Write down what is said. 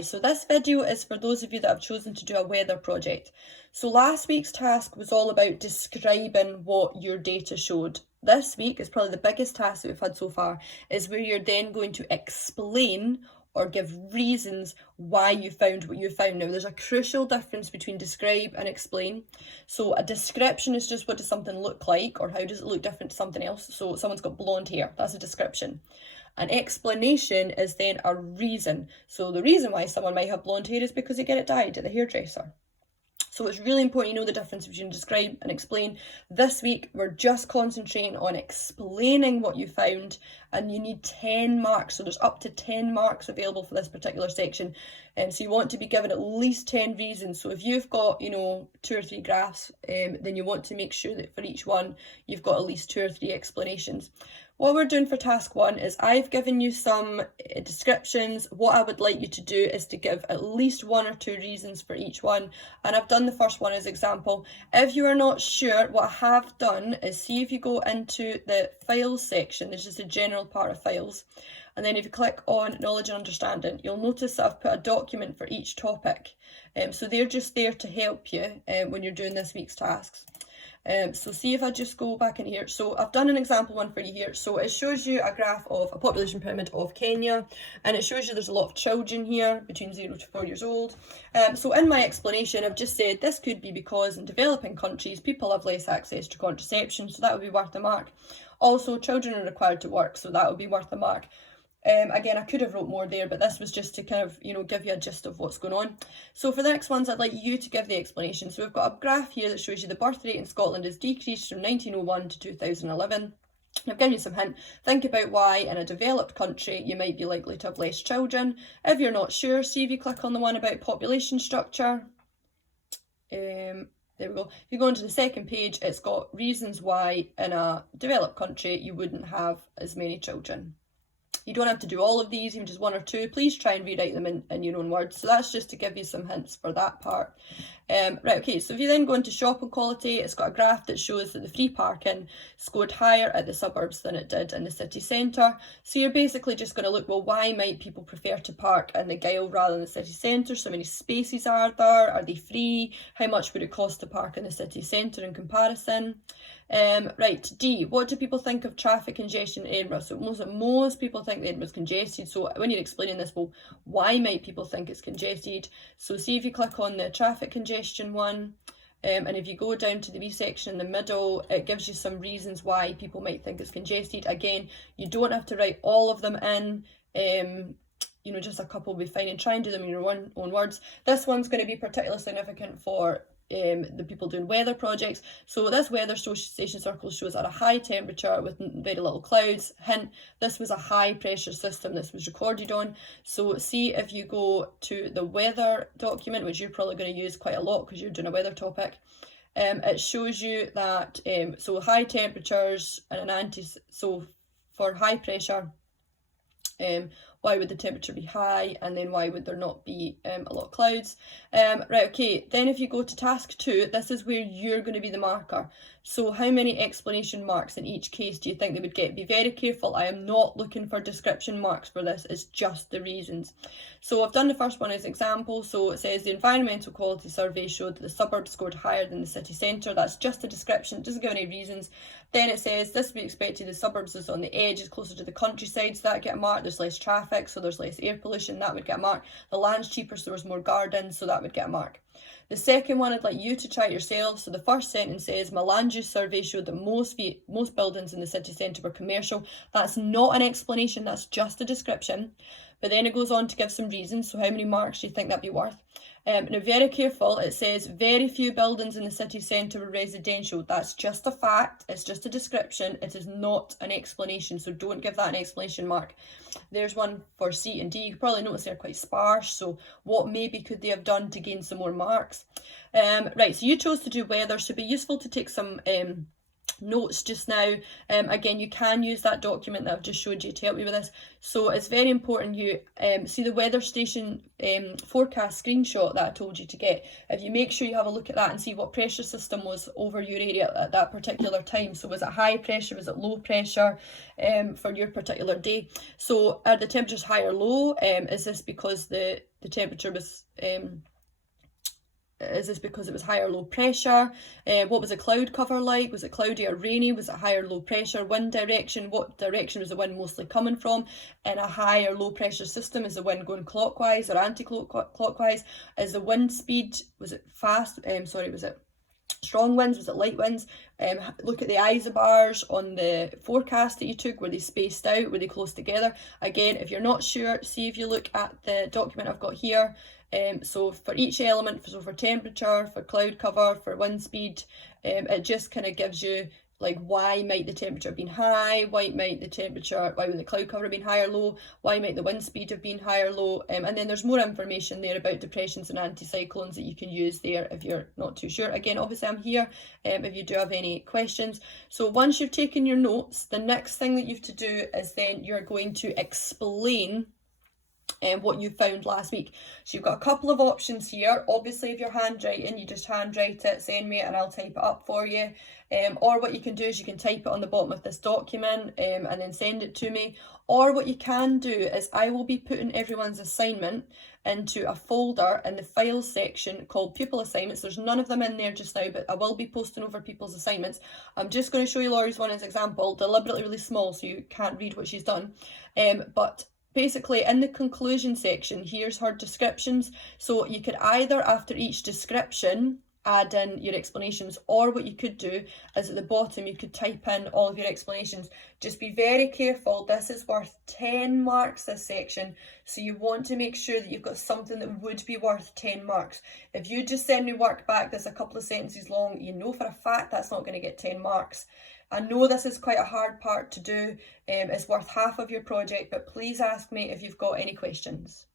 Hi, so this video is for those of you that have chosen to do a weather project. So last week's task was all about describing what your data showed. This week is probably the biggest task that we've had so far, is where you're then going to explain or give reasons why you found what you found. Now, there's a crucial difference between describe and explain. So a description is just what does something look like, or how does it look different to something else. So someone's got blonde hair, that's a description. An explanation is then a reason. So the reason why someone might have blonde hair is because they get it dyed at the hairdresser. So it's really important you know the difference between describe and explain. This week, we're just concentrating on explaining what you found, and you need 10 marks. So there's up to 10 marks available for this particular section. So you want to be given at least 10 reasons. So if you've got, 2 or 3 graphs, then you want to make sure that for each one, you've got at least 2 or 3 explanations. What we're doing for task 1 is I've given you some descriptions. What I would like you to do is to give at least 1 or 2 reasons for each one. And I've done the first one as example. If you are not sure, what I have done is see if you go into the files section, there's just a general part of files. And then if you click on knowledge and understanding, you'll notice that I've put a document for each topic. So they're just there to help you when you're doing this week's tasks. So see if I just go back in here. So I've done an example one for you here. So it shows you a graph of a population pyramid of Kenya, and it shows you there's a lot of children here between 0 to 4 years old. So in my explanation, I've just said this could be because in developing countries, people have less access to contraception, so that would be worth a mark. Also, children are required to work, so that would be worth a mark. Again, I could have wrote more there, but this was just to kind of, give you a gist of what's going on. So for the next ones, I'd like you to give the explanation. So we've got a graph here that shows you the birth rate in Scotland has decreased from 1901 to 2011. I've given you some hint. Think about why in a developed country you might be likely to have less children. If you're not sure, see if you click on the one about population structure. There we go. If you go into the second page, it's got reasons why in a developed country you wouldn't have as many children. You don't have to do all of these, even just 1 or 2. Please try and rewrite them in your own words. So that's just to give you some hints for that part. Right, okay, so if you then go into shopping quality, it's got a graph that shows that the free parking scored higher at the suburbs than it did in the city centre. So you're basically just going to look, well, why might people prefer to park in the Gyle rather than the city centre? So many spaces are there? Are they free? How much would it cost to park in the city centre in comparison? Right, D, what do people think of traffic congestion in Edinburgh? So most people think that Edinburgh's congested. So when you're explaining this, well, why might people think it's congested? So see if you click on the traffic congestion one, and if you go down to the wee section in the middle, it gives you some reasons why people might think it's congested. Again, you don't have to write all of them in. Just a couple will be fine, and try and do them in your own words. This one's going to be particularly significant for the people doing weather projects. So this weather station circle shows at a high temperature with very little clouds. Hint, this was a high pressure system this was recorded on. So see if you go to the weather document, which you're probably going to use quite a lot because you're doing a weather topic. It shows you that so high temperatures and so for high pressure, why would the temperature be high, and then why would there not be a lot of clouds? Right, okay, then if you go to task 2, this is where you're going to be the marker. So how many explanation marks in each case do you think they would get? Be very careful, I am not looking for description marks for this, it's just the reasons. So I've done the first one as example. So it says the environmental quality survey showed that the suburbs scored higher than the city centre. That's just a description, it doesn't give any reasons. Then it says this would be expected, the suburbs is on the edge, it's closer to the countryside, so that get a mark. There's less traffic, so there's less air pollution, that would get a mark. The land's cheaper, so there's more gardens, so that would get a mark. The second one, I'd like you to try it yourself. So the first sentence says, my land use survey showed that most buildings in the city centre were commercial. That's not an explanation, that's just a description. But then it goes on to give some reasons. So how many marks do you think that'd be worth? Now, very careful, it says very few buildings in the city centre were residential. That's just a fact, it's just a description, it is not an explanation, so don't give that an explanation mark. There's one for C and D. You probably notice they're quite sparse, so what maybe could they have done to gain some more marks? Right, so you chose to do weather, so it'd be useful to take some notes just now. Again, you can use that document that I've just showed you to help you with this. So it's very important you see the weather station forecast screenshot that I told you to get. If you make sure you have a look at that and see what pressure system was over your area at that particular time. So was it high pressure, was it low pressure for your particular day? So are the temperatures high or low? Is this because the temperature was is this because it was high or low pressure? What was the cloud cover like? Was it cloudy or rainy? Was it high or low pressure? Wind direction, what direction was the wind mostly coming from? In a high or low pressure system, is the wind going clockwise or anti-clockwise? Is the wind speed, was it fast? Was it strong winds? Was it light winds? Look at the isobars on the forecast that you took. Were they spaced out? Were they close together? Again, if you're not sure, see if you look at the document I've got here. So for each element, so for temperature, for cloud cover, for wind speed, it just kind of gives you like why might the temperature have been high, why might the cloud cover have been high or low, why might the wind speed have been high or low, and then there's more information there about depressions and anticyclones that you can use there if you're not too sure. Again, obviously I'm here if you do have any questions. So once you've taken your notes, the next thing that you have to do is then you're going to explain what you found last week. So you've got a couple of options here. Obviously, if you're handwriting, you just handwrite it, send me it, and I'll type it up for you. Or what you can do is you can type it on the bottom of this document and then send it to me. Or what you can do is I will be putting everyone's assignment into a folder in the files section called pupil assignments. There's none of them in there just now, but I will be posting over people's assignments. I'm just going to show you Laurie's one as an example, deliberately really small so you can't read what she's done. But basically in the conclusion section, here's her descriptions. So you could either, after each description, add in your explanations, or what you could do is at the bottom you could type in all of your explanations. Just be very careful, this is worth 10 marks, this section, so you want to make sure that you've got something that would be worth 10 marks. If you just send me work back that's a couple of sentences long, you know for a fact that's not going to get 10 marks. I know this is quite a hard part to do, it's worth half of your project, but please ask me if you've got any questions.